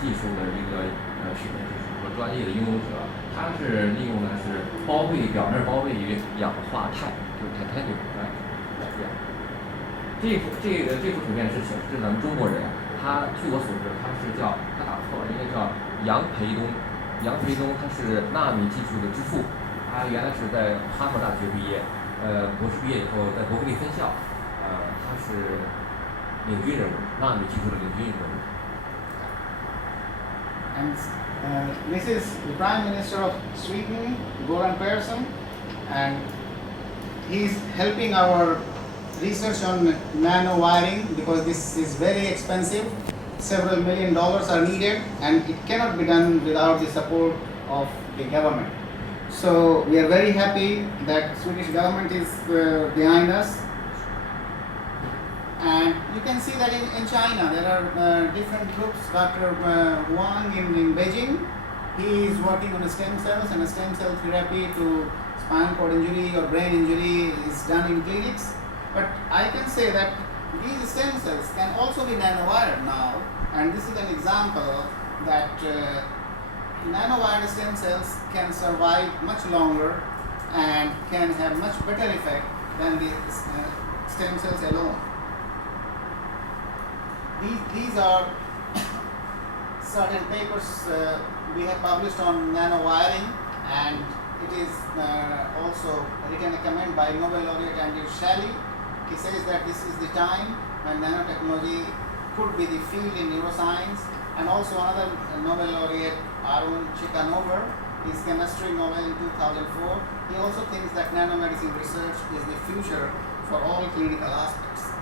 技术的一个就是说专业的拥有者，他是利用的是表面包被于氧化钛，就是 titanium 这样。这幅图片是显示咱们中国人，他据我所知，他打错了，应该叫杨培东。杨培东他是纳米技术的之父，他原来是在哈佛大学毕业，博士毕业以后在伯克利分校，他是领军人物，纳米技术的领军人物。And this is the Prime Minister of Sweden, Göran Persson, and he's helping our research on nano wiring because this is very expensive. Several $1 million are needed, and it cannot be done without the support of the government. So we are very happy that Swedish government is behind us. And you can see that in China there are different groups. Dr. Wu'an in Beijing, he is working on stem cells, and a stem cell therapy to spinal cord injury or brain injury is done in clinics. But I can say that these stem cells can also be nanowired now, and this is an example that nanowired stem cells can survive much longer and can have much better effect than the stem cells alone. These are certain papers we have published on nanowiring, and it is also written a comment by Nobel laureate Andrew Shalley. He says that this is the time when nanotechnology could be the field in neuroscience, and also another Nobel laureate, Arun Chikanover, his chemistry Nobel in 2004. He also thinks that nanomedicine research is the future for all clinical aspects.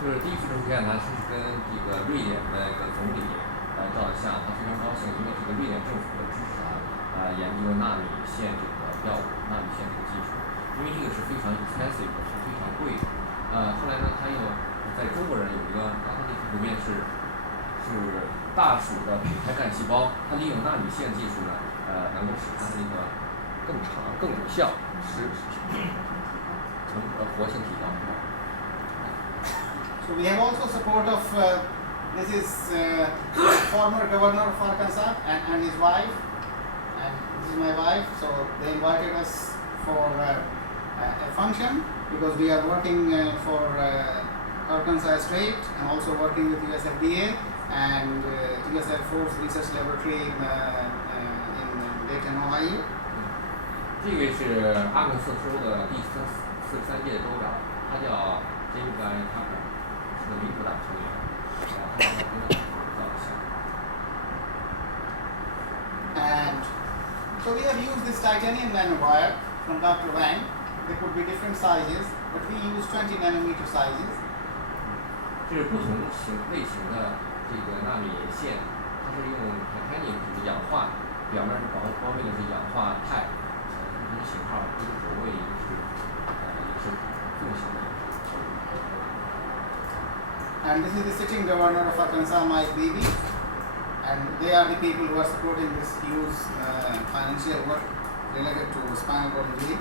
就是第一幅图片呢，是跟这个瑞典的一个总理照的相，他非常高兴，因为这个瑞典政府的支持研究纳米线这个药物、纳米线这个技术，因为这个是非常 expensive 的，是非常贵的。后来呢，他又在中国人有一个，刚才那幅图片是大鼠的胚胎干细胞，它利用纳米线技术呢，能够使它的一个更长、更有效，活性提高。So we have also support of this is former governor of Arkansas and his wife, and this is my wife. So they invited us for a function because we are working for Arkansas State and also working with US FDA and US Air Force Research Laboratory in Dayton, Ohio. 这位是阿肯色州的第43届州长，他叫 James Tucker， 是个民主党成员。And so we have used this titanium nanowire from Dr. Wang. There could be different sizes, but we use 20 nanometer sizes. 这是不同类型的这个纳米线，它是用 titanium 就是氧化，表面包被的是氧化钛，不同型号，一个轴位，一个是纵型的。And this is the sitting governor of Arkansas, Mike Beebe, and they are the people who are supporting this huge financial work related to spinal cord injury.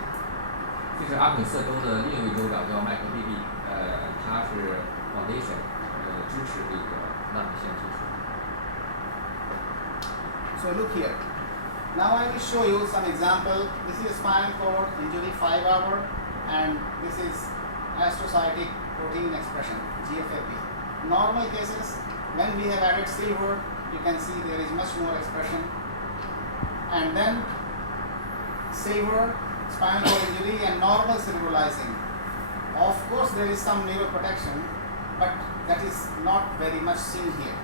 这是阿肯色州的另一位州长叫麦克比利，他是 foundation 支持这个纳米线技术。So look here. Now I will show you some example. This is spinal cord injury 5-hour, and this is astrocytic protein expression (GFAP). Normal cases, when we have added silver, you can see there is much more expression. And then silver, spinal cord injury, and normal cerebrolysin. Of course, there is some neuroprotection, but that is not very much seen here.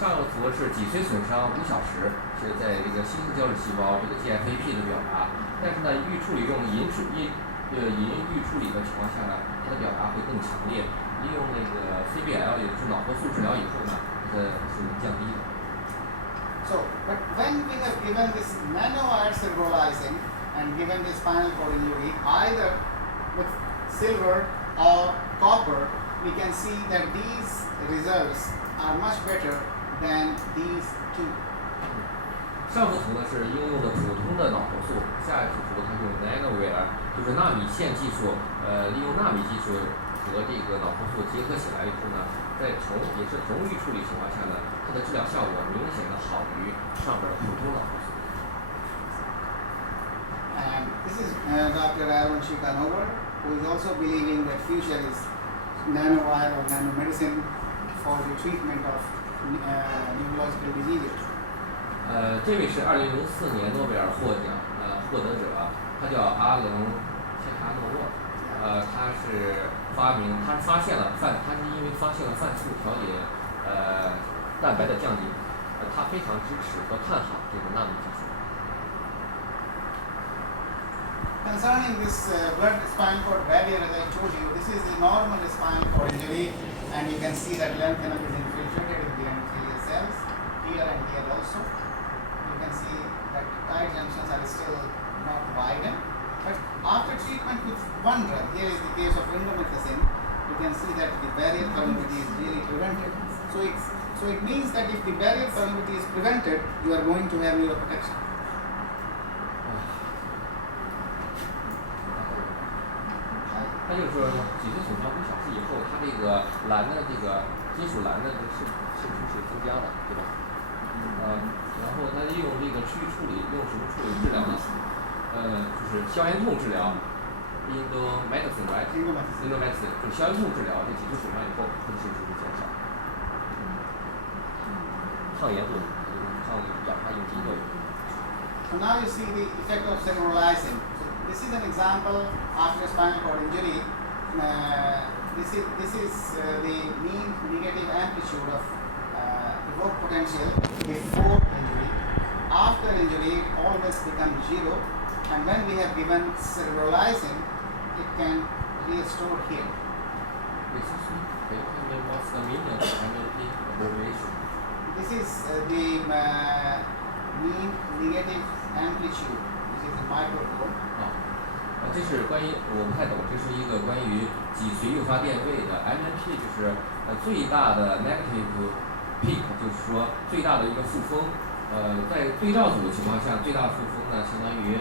上个图是脊髓损伤5小时，是在这个新生胶质细胞这个 GFAP 的表达，但是呢，预处理用银预处理的情况下呢，它的表达会更强烈。利用那个 CBL 也就是脑活素治疗以后呢，它是降低的。So, but when we have given this nanowire cerebrolysin and given this spinal cord injury, either with silver or copper, we can see that these results are much better than these two. 上幅图呢是应用的普通的脑活素，下一幅图它用 nanowire， 就是纳米线技术，利用纳米技术和这个脑红素结合起来以后呢，在也是同域处理情况下呢，它的治疗效果明显的好于上边的普通脑红素。And this is Dr. Aaron Shikanover, who is also believing that future is nanowire or nanomedicine for the treatment of neurological diseases. 这位是2004年诺贝尔获得者，他叫阿伦谢卡诺沃，他是他是因为发现了泛素调节蛋白的降解，他非常支持和看好这个纳米技术。Concerning this blood spinal cord barrier, as I told you, this is the normal spinal cord injury, and you can see that lanthanum is infiltrated in the endothelial cells, here and here also. You can see that tight junctions are still not widened. But after treatment with one drug, here is the case of indomethacin, you can see that the barrier permeability is really prevented. So it means that if the barrier permeability is prevented, you are going to have neuroprotection. 它就是说，脊髓损伤不小以后，它这个蓝的这个金属蓝的这渗出是增加的，对吧？然后它利用这个区域处理，用什么处理治疗呢？就是消炎痛治疗 ，indomethacin right？indomethacin 就是消炎痛治疗，这脊髓损伤以后，它的渗出是减少。抗炎作用，抗氧化应激作用。So now you see the effect of cerebrolysin. This is an example after spinal cord injury. This is the mean negative amplitude of evoked potential before injury. After injury, it always becomes 0. And when we have given cerebrolysin, it can restore here. What's the meaning of MLP abbreviation? This is the mean negative amplitude. This is the microcode. 这是关于我不太懂，这是一个关于脊髓诱发电位的 MNP， 就是最大的 negative peak， 就是说最大的一个负风。在对照组的情况下，最大的负风呢，相当于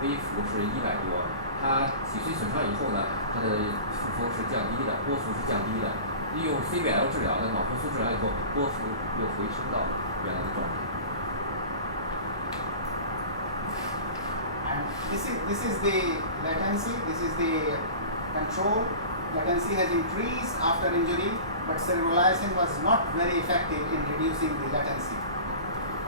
微幅是100多，它脊髓损伤以后呢，它的负风是降低的，波幅是降低的。利用 CBL 治疗的脑红素治疗以后，波幅又回升到原来的状态。This is the latency, this is the control. Latency has increased after injury, but cerebrolysin was not very effective in reducing the latency.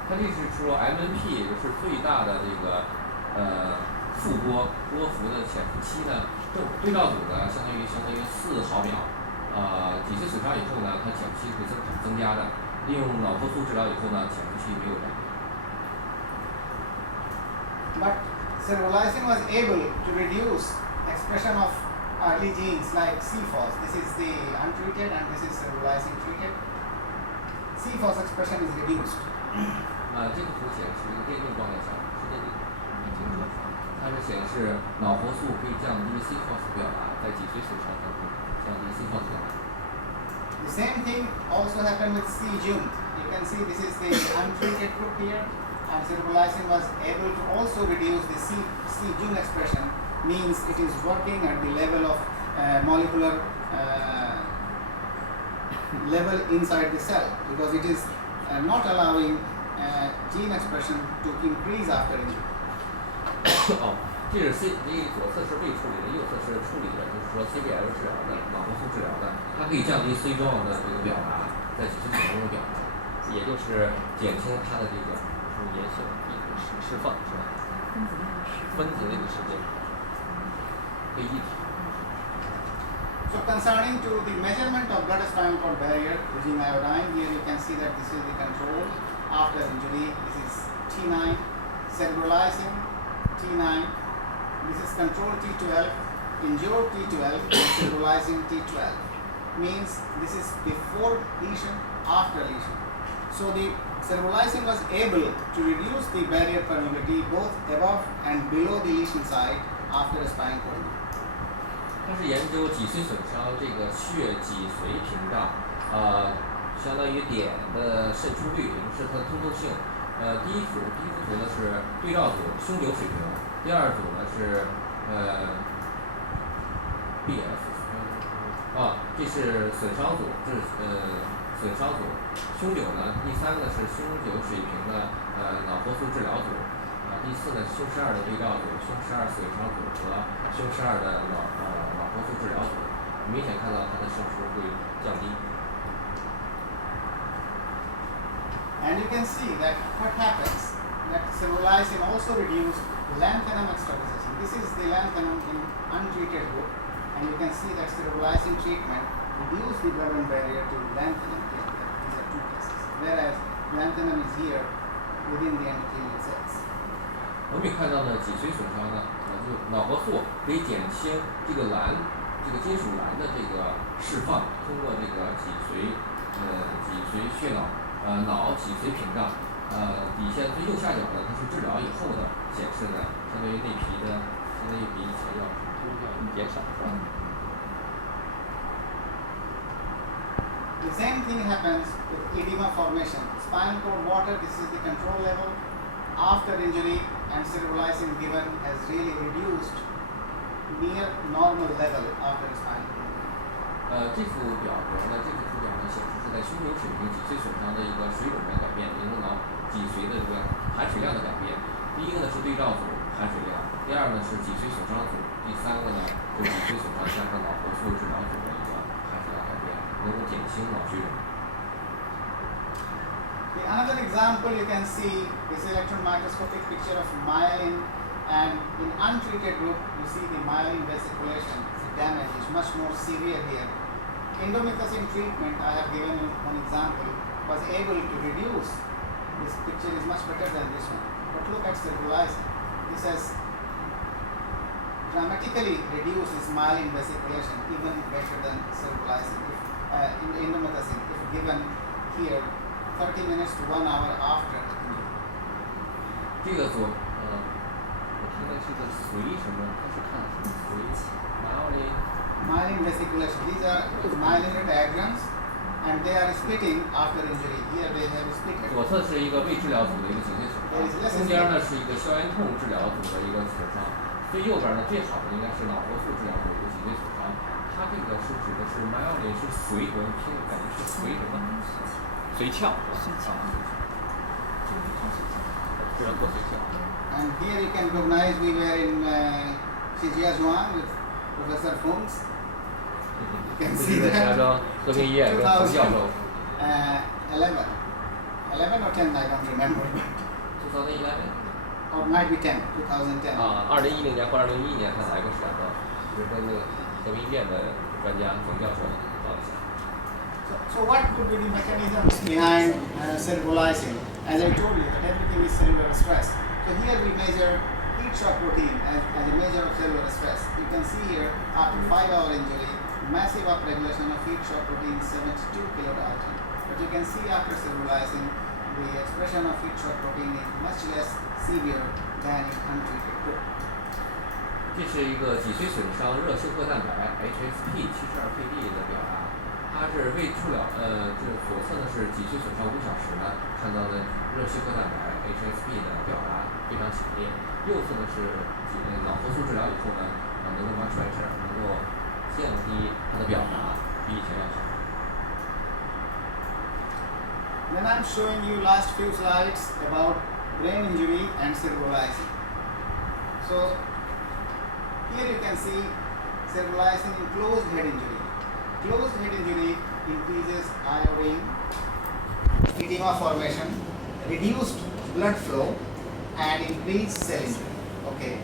它这是说 MNP 是最大的这个波幅的潜伏期呢，对照组呢相当于4毫秒。脊髓损伤以后呢，它潜伏期会增加的。利用脑波素治疗以后呢，潜伏期没有改变。But cerebrolysin was able to reduce expression of early genes like CFOS. This is the untreated and this is cerebrolysin treated. CFOS expression is reduced. 这个图显示一个电镜状态下，是电镜已经做出来，它是显示脑活素可以降低 CFOS 表达，在脊髓损伤当中降低 CFOS 表达。The same thing also happened with C-Jun. You can see this is the untreated group here. And cerebrolysin was able to also reduce the C-Jun expression, means it is working at the level of molecular level inside the cell, because it is not allowing gene expression to increase after injury. 这是左侧是未处理的，右侧是处理的，就是说 CBL 治疗的脑活素治疗的，它可以降低 C 状的这个表达，在脊髓损伤中的表达，也就是减轻它的这个炎性释放，是吧？分子那个时间被抑制。So concerning to the measurement of blood spinal cord barrier using iodine, here you can see that this is the control after injury. This is T9, cerebrolysin, T9. This is control T12, injured T12, and cerebrolysin T12. Means this is before lesion, after lesion. So the cerebrolysin was able to reduce the barrier permeability both above and below the lesion site after a spinal cord injury. 它是研究脊髓损伤这个血脊髓屏障，相当于碘的渗出率，也就是它的通透性。第一幅图呢是对照组胸瘤水平，第二组呢是BF 这是损伤组，这是损伤组。胸瘤呢，第3个是胸瘤水平的脑活素治疗组，第4呢胸12的对照组，胸12损伤组和胸12的脑活素治疗组，明显看到它的胜数会降低。And you can see that what happens, that cerebrolysin also reduce lanthanum extravasation. This is the lanthanum in untreated group, and you can see that cerebrolysin treatment reduce the blood-brain barrier to lanthanum here. These are 2 cases, whereas lanthanum is here within the endothelial cells. 我们也看到呢，脊髓损伤呢，就脑活素可以减轻这个金属镧的这个释放，通过这个脊髓血脑脑脊髓屏障，底下最右下角呢，它是治疗以后的显示呢，相对于内皮的，相对于比以前要减少，是吧？The same thing happens with edema formation. Spinal cord water, this is the control level. After injury and cerebrolysin given has really reduced near normal level after spinal cord. 这幅表格呢，这幅图表呢显示是在胸瘤水平脊髓损伤的一个水肿的改变，也就是脑脊髓的这个含水量的改变。第一个呢是对照组含水量，第二呢是脊髓损伤组，第3个呢是脊髓损伤加上脑活素治疗组的一个含水量改变，能够减轻脑水肿。Another example you can see this electron microscopic picture of myelin, and in untreated group you see the myelin vesiculation, the damage is much more severe here. Indomethacin treatment, I have given you one example, was able to reduce, this picture is much better than this one, but look at cerebrolysin, this has dramatically reduced this myelin vesiculation even better than cerebrolysin, indomethacin, if given here 30 minutes to 1 hour after injury. 这个我听的是个随什么？它是看随myelin vesiculation. These are myelin diagrams, and they are splitting after injury. Here they have split. 左侧是一个未治疗组的一个颈椎损伤，中间呢是一个消炎痛治疗组的一个损伤，最右边呢最好的应该是脑活素治疗组的颈椎损伤。它这个是指的是 myelin 是随，我听感觉是随什么？髓鞘。And here you can recognize we were in Shijiazhiang with Professor Funks. You can see that 和平医院跟冯教授。11 or 10, I don't remember. 2011 or might be 10, 2010. 2010年或2011年他来过石家庄，就是跟那个和平医院的专家冯教授聊一下。So what could be the mechanisms behind cerebrolysin? As I told you, that everything is cellular stress. So here we measure heat shock protein as a measure of cellular stress. You can see here after 5-hour injury, massive upregulation of heat shock protein 72 kilodalton. But you can see after cerebrolysin, the expression of heat shock protein is much less severe than in untreated group. 这是一个脊髓损伤热休克蛋白 HSP72PD 的表达。它是未治疗，这左侧呢是脊髓损伤5小时呢，看到的热休克蛋白 HSP 的表达非常强烈。右侧呢是脑活素治疗以后呢，能够把转诊，能够降低它的表达，比以前要好。Then I'm showing you last few slides about brain injury and cerebrolysin. So here you can see cerebrolysin in closed head injury. Closed head injury increases iodine, edema formation, reduced blood flow, and increased cell injury. Okay.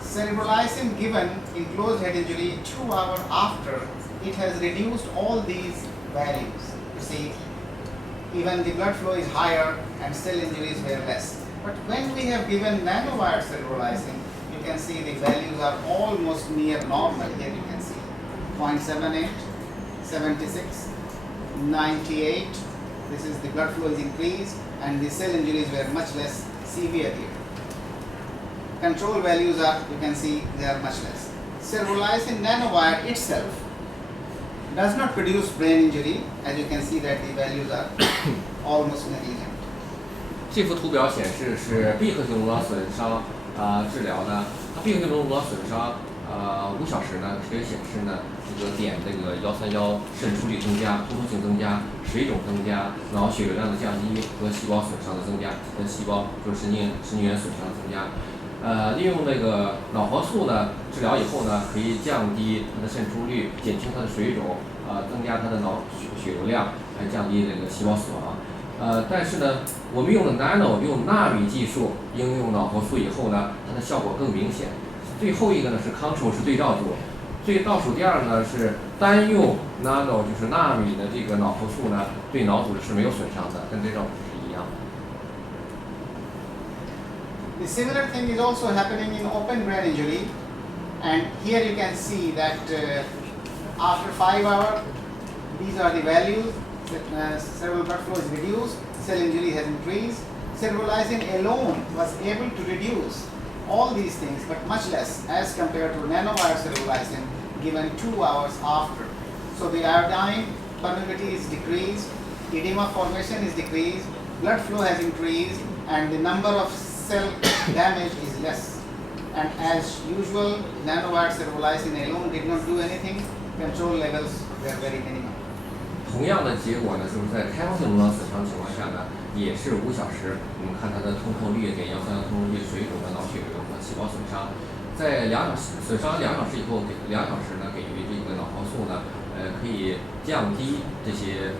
Cerebrolysin given in closed head injury 2 hours after, it has reduced all these values. You see, even the blood flow is higher and cell injuries were less. But when we have given nanowired cerebrolysin, you can see the values are almost near normal. Here you can see 0.78, 76, 98. This is the blood flow is increased and the cell injuries were much less severe here. Control values are, you can see, they are much less. Cerebrolysin nanowire itself does not produce brain injury. As you can see that the values are almost negligent. 这幅图表显示是闭合性颅脑损伤治疗呢，它闭合性颅脑损伤5小时呢，可以显示呢，这个碘这个131渗出率增加、通透性增加、水肿增加、脑血流量的降低和细胞损伤的增加，细胞就是神经元损伤的增加。利用这个脑活素呢治疗以后呢，可以降低它的渗出率，减轻它的水肿，增加它的脑血流量，还降低这个细胞死亡。但是呢，我们用的 nano 用纳米技术应用脑活素以后呢，它的效果更明显。最后一个呢是 control 是对照组，倒数第二呢是单用 nano 就是纳米的这个脑活素呢，对脑组织是没有损伤的，跟对照组是一样的。The similar thing is also happening in open brain injury, and here you can see that after 5 hours, these are the values. Cerebral blood flow is reduced, cell injury has increased. Cerebrolysin alone was able to reduce all these things, but much less as compared to nanowire cerebrolysin given 2 hours after. So the iodine permeability is decreased, edema formation is decreased, blood flow has increased, and the number of cell damage is less. And as usual, nanowire cerebrolysin alone did not do anything. Control levels were very minimal. 同样的结果呢，就是在开放性颅脑损伤情况下呢，也是5小时。我们看它的通透率、碘131通透率、水肿的脑血流和细胞损伤，在2小时损伤2小时以后，2小时呢给予这个脑活素呢，可以降低这些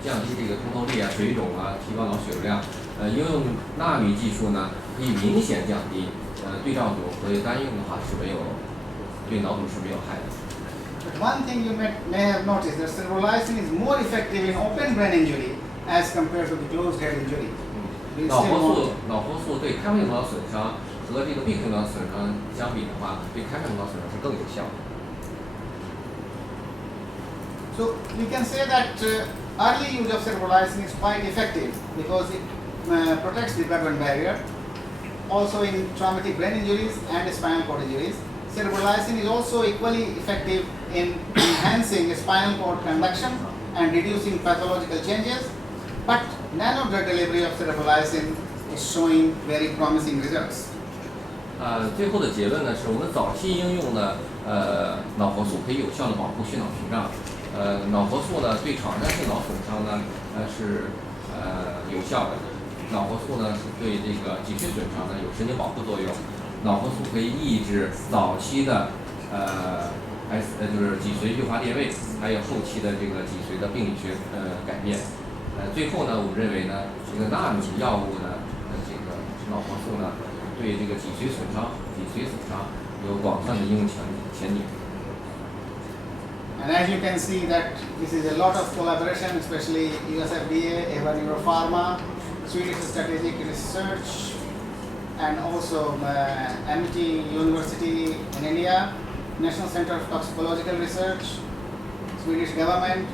降低这个通透率啊、水肿啊，提高脑血流量。应用纳米技术呢，可以明显降低。对照组和单用的话是没有对脑组是没有害的。But one thing you may have noticed that cerebrolysin is more effective in open brain injury as compared to the closed head injury. 脑活素对开放性脑损伤和这个闭合脑损伤相比的话，对开放性脑损伤是更有效的。So we can say that early use of cerebrolysin is quite effective because it protects the blood-brain barrier. Also in traumatic brain injuries and spinal cord injuries, cerebrolysin is also equally effective in enhancing spinal cord conduction and reducing pathological changes. But nano drug delivery of cerebrolysin is showing very promising results. 最后的结论呢，是我们早期应用的脑活素可以有效的保护血脑屏障。脑活素呢对场站性脑损伤呢是有效的。脑活素呢是对这个脊髓损伤呢有神经保护作用。脑活素可以抑制早期的就是脊髓诱发裂位，还有后期的这个脊髓的病理学改变。最后呢，我们认为呢，这个纳米药物呢，这个脑活素呢，对这个脊髓损伤有广泛的应用前景。And as you can see that this is a lot of collaboration, especially US FDA, EVA Neuropharma, Swedish Strategic Research, and also MIT University in India, National Center of Toxicological Research, Swedish government,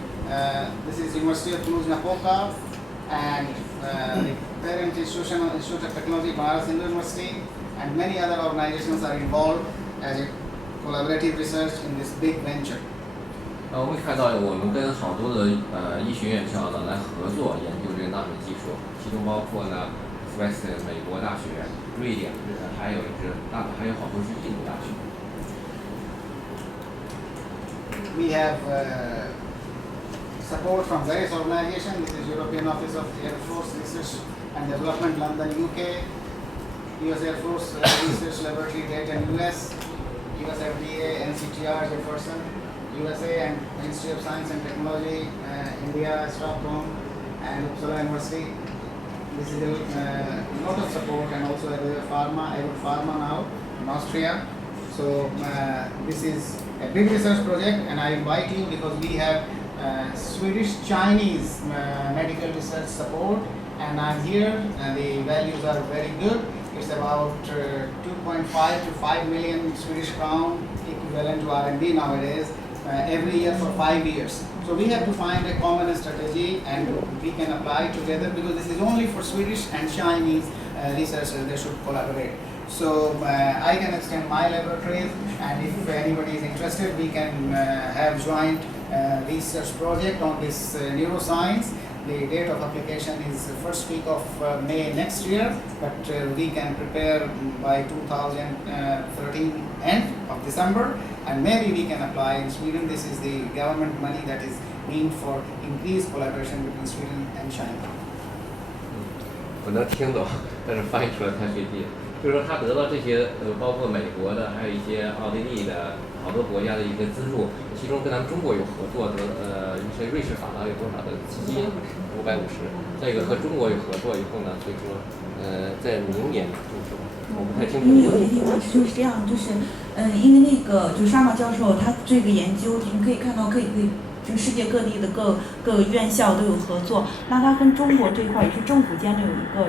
this is University of Cluj-Napoca, and the parent Institute of Technology, Banaras Hindu University, and many other organizations are involved as a collaborative research in this big venture. 我们看到我们跟好多的医学院校呢来合作研究这个纳米技术，其中包括呢 Sweden 美国大学、瑞典，还有好多是印度大学。We have support from various organizations. This is European Office of Air Force Research and Development, London, UK, US Air Force Research Laboratory, Dayton, US, US FDA, NCTR, Jefferson, USA, and Ministry of Science and Technology, India, Stockholm, and Uppsala University. This is a lot of support, and also Pharma now in Austria. So this is a big research project, and I invite you because we have Swedish-Chinese medical research support, and I'm here, and the values are very good. It's about 2.5 to 5 million Swedish crown equivalent to R&D nowadays, every year for 5 years. So we have to find a common strategy, and we can apply together because this is only for Swedish and Chinese researchers. They should collaborate. So I can extend my laboratories, and if anybody is interested, we can have joint research project on this neuroscience. The date of application is the first week of May next year, but we can prepare by 2013 end of December, and maybe we can apply in Sweden. This is the government money that is aimed for increased collaboration between Sweden and China. 我能听懂，但是翻译出来太费劲。就是说，他得到这些包括美国的，还有一些奥地利的好多国家的一个资助，其中跟咱们中国有合作的，一些瑞士法郎有多少的基金，550。再一个和中国有合作以后呢，所以说，在明年就是我不太清楚。因为有些地方就是这样，就是因为那个就是沙马教授他这个研究，你可以看到可以。就世界各地的各院校都有合作，那它跟中国这一块也是政府间的有一个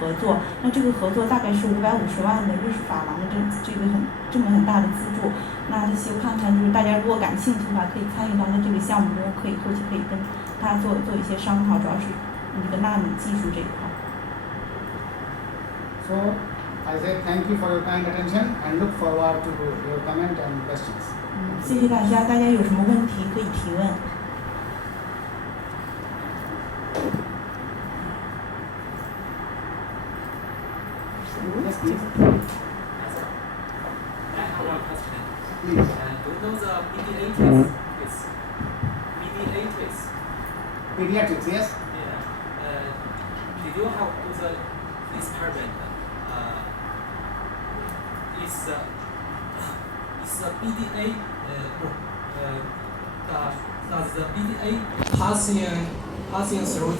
合作，那这个合作大概是550万的瑞士法郎的这个这么很大的资助，那就希望看看就是大家如果感兴趣的话，可以参与到他这个项目中，后期可以跟他做一些商讨，主要是那个纳米技术这一块。So I say thank you for your kind attention and look forward to your comment and questions. 谢谢大家，大家有什么问题可以提问。Yes, please. I have one question. Please. Do you know the pediatrics? Pediatrics. Pediatrics, yes. Yeah. Did you have to the experiment? Is the BDA does the BDA passing through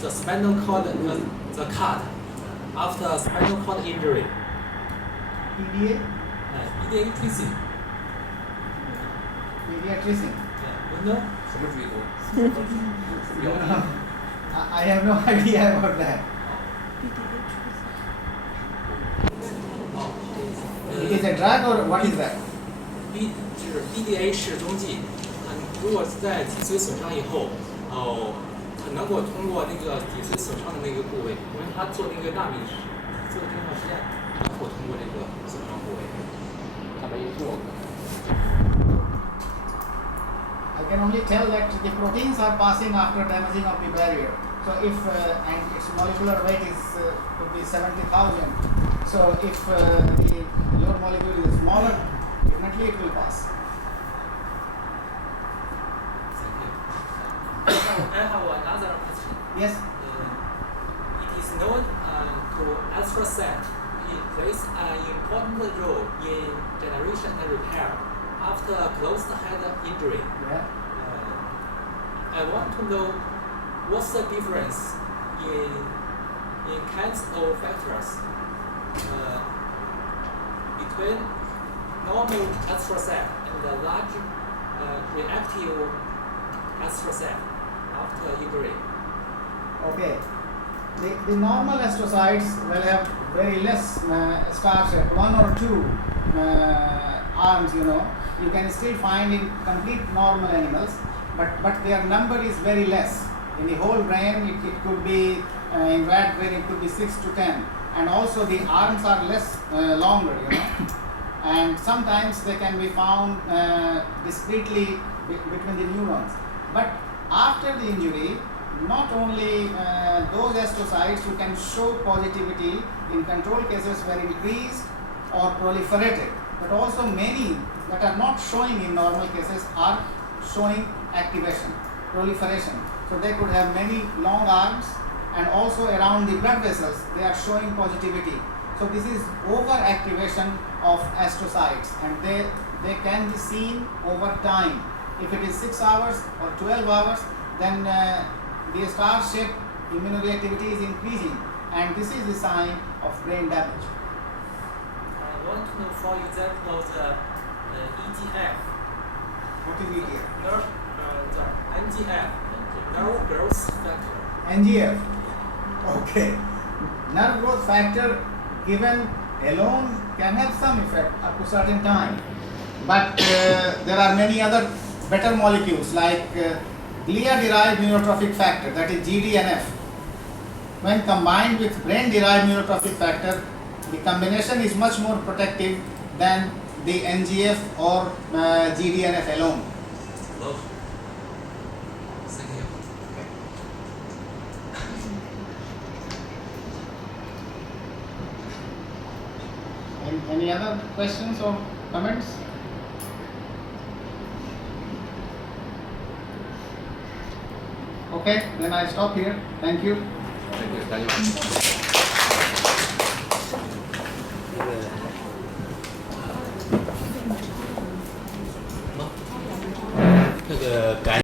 the spinal cord the cut after spinal cord injury? PDA, Pediatrician. pediatrician. Yeah. You know? 什么追踪？ I have no idea about that. It is a drug or what is that? B 就是 BDA 是中剂，如果在脊髓损伤以后，很能够通过那个脊髓损伤的那个部位，因为他做那个纳米做的这套实验，然后通过这个损伤部位，他没做过。I can only tell that the proteins are passing after damaging of the barrier. So if and its molecular weight is could be 70,000. So if your molecule is smaller, definitely it will pass. I have another question. Yes. It is known to astrocyte plays an important role in generation and repair after closed head injury. Yeah. I want to know what's the difference in kinds of factors between normal astrocyte and the large reactive astrocyte after injury. Okay. The normal astrocytes will have very less star shape, one or two arms, you know. You can still find in complete normal animals, but their number is very less. In the whole brain, it could be, in rat brain, it could be 6 to 10. And also the arms are less longer, you know. And sometimes they can be found discretely between the neurons. But after the injury, not only those astrocytes who can show positivity in control cases were increased or proliferated, but also many that are not showing in normal cases are showing activation, proliferation. So they could have many long arms, and also around the blood vessels they are showing positivity. So this is overactivation of astrocytes, and they can be seen over time. If it is 6 hours or 12 hours, then the star shape immunoreactivity is increasing, and this is the sign of brain damage. I want to know, for example, the EGF. What is EGF? The NGF, nerve growth factor. NGF. Okay. Nerve growth factor given alone can have some effect up to certain time, but there are many other better molecules like glia-derived neurotrophic factor, that is GDNF. When combined with brain-derived neurotrophic factor, the combination is much more protective than the NGF or GDNF alone. Love. Thank you. Any other questions or Comments? Okay, then I stop here. Thank you. Thank you.